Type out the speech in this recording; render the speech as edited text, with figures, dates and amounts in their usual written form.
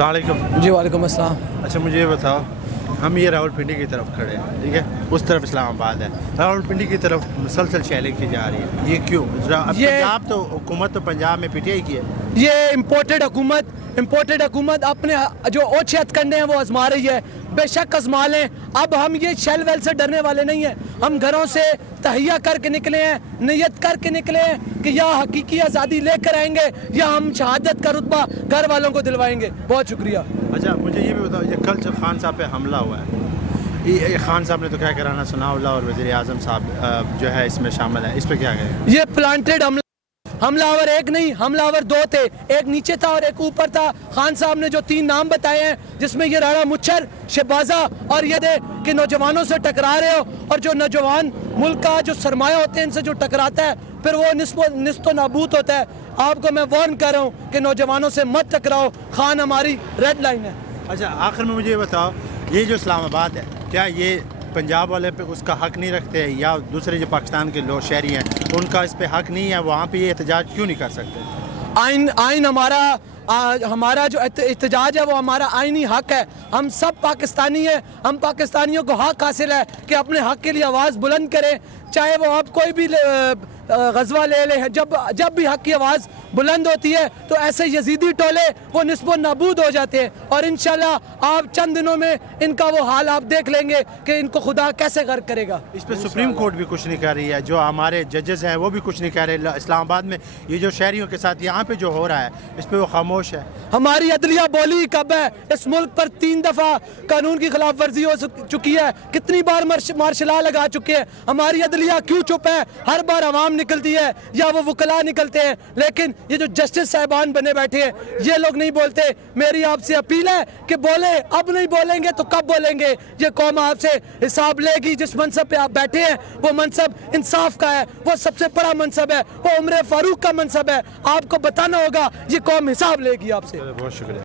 अस्सलाम वालेकुम। जी वालेकुम अस्सलाम। अच्छा मुझे ये बताओ, हम ये रावलपिंडी की तरफ खड़े हैं, ठीक है, उस तरफ इस्लामाबाद है, रावलपिंडी की तरफ मुसलसल शेलिंग की जा रही है, ये क्यों? पंजाब तो हुकूमत तो पंजाब में पीटीआई की है। ये इम्पोर्टेड हुकूमत अपने जो ओछे हथकंडे हैं वो आजमा रही है। बेशक आजमा लें, अब हम ये शेल वेल से डरने वाले नहीं हैं। हम घरों से तहिया करके निकले हैं, नियत करके निकले हैं कि या हकीकी आज़ादी लेकर आएंगे या हम शहादत का रुतबा घर वालों को दिलवाएंगे। बहुत शुक्रिया। अच्छा मुझे ये भी बताओ, ये कल जब खान साहब पे हमला हुआ है, ये खान साहब ने तो क्या कराना, सनाउल्लाह और वज़ीर आज़म साहब जो है इसमें शामिल है, इस पर क्या कहें? ये प्लांटेड हमलावर एक नहीं, हमलावर दो थे, एक नीचे था और एक ऊपर था। खान साहब ने जो 3 नाम बताए हैं, जिसमें ये राणा मुच्छर, शहबाजा और ये दे कि नौजवानों से टकरा रहे हो, और जो नौजवान मुल्क का जो सरमाया होते हैं इनसे जो टकराता है फिर वो निस्तो नाबूद होता है। आपको मैं वार्न कर रहा हूँ कि नौजवानों से मत टकराओ, खान हमारी रेड लाइन है। अच्छा आखिर में मुझे ये बताओ, ये जो इस्लामाबाद है, क्या ये पंजाब वाले पे उसका हक नहीं रखते हैं, या दूसरे जो पाकिस्तान के लोग शहरी हैं उनका इस पे हक नहीं है, वहाँ पे ये एहतजाज क्यों नहीं कर सकते? आइन हमारा जो एहतजाज है वो हमारा आइनी हक है। हम सब पाकिस्तानी हैं, हम पाकिस्तानियों को हक हासिल है कि अपने हक के लिए आवाज़ बुलंद करें, चाहे वो आप कोई भी गज़वा ले लें। जब भी हक की आवाज़ बुलंद होती है तो ऐसे यजीदी टोले वो निस्बत नाबूद हो जाते हैं, और इंशाल्लाह आप चंद दिनों में इनका वो हाल आप देख लेंगे कि इनको खुदा कैसे गर्क करेगा। इस पर सुप्रीम कोर्ट भी कुछ नहीं कर रही है, जो हमारे जजेस हैं वो भी कुछ नहीं कह रहे। इस्लामाबाद में ये जो शहरियों के साथ यहाँ पे जो हो रहा है इस पर वो खामोश है। हमारी अदलिया बोली कब है? इस मुल्क पर 3 दफ़ा कानून की खिलाफ वर्जी हो चुकी है, कितनी बार मार्शल लॉ लगा चुके हैं। हमारी अदलिया क्यों चुप है? हर बार आवाम निकलती है या वो वकला निकलते हैं, लेकिन ये जो जस्टिस साहिबान बने बैठे हैं ये लोग नहीं बोलते। मेरी आपसे अपील है कि बोले, अब नहीं बोलेंगे तो कब बोलेंगे? ये कौम आपसे हिसाब लेगी। जिस मनसब पे आप बैठे हैं वो मनसब इंसाफ का है, वो सबसे बड़ा मनसब है, वो उम्र फारूक का मनसब है। आपको बताना होगा, ये कौम हिसाब लेगी आपसे। बहुत शुक्रिया।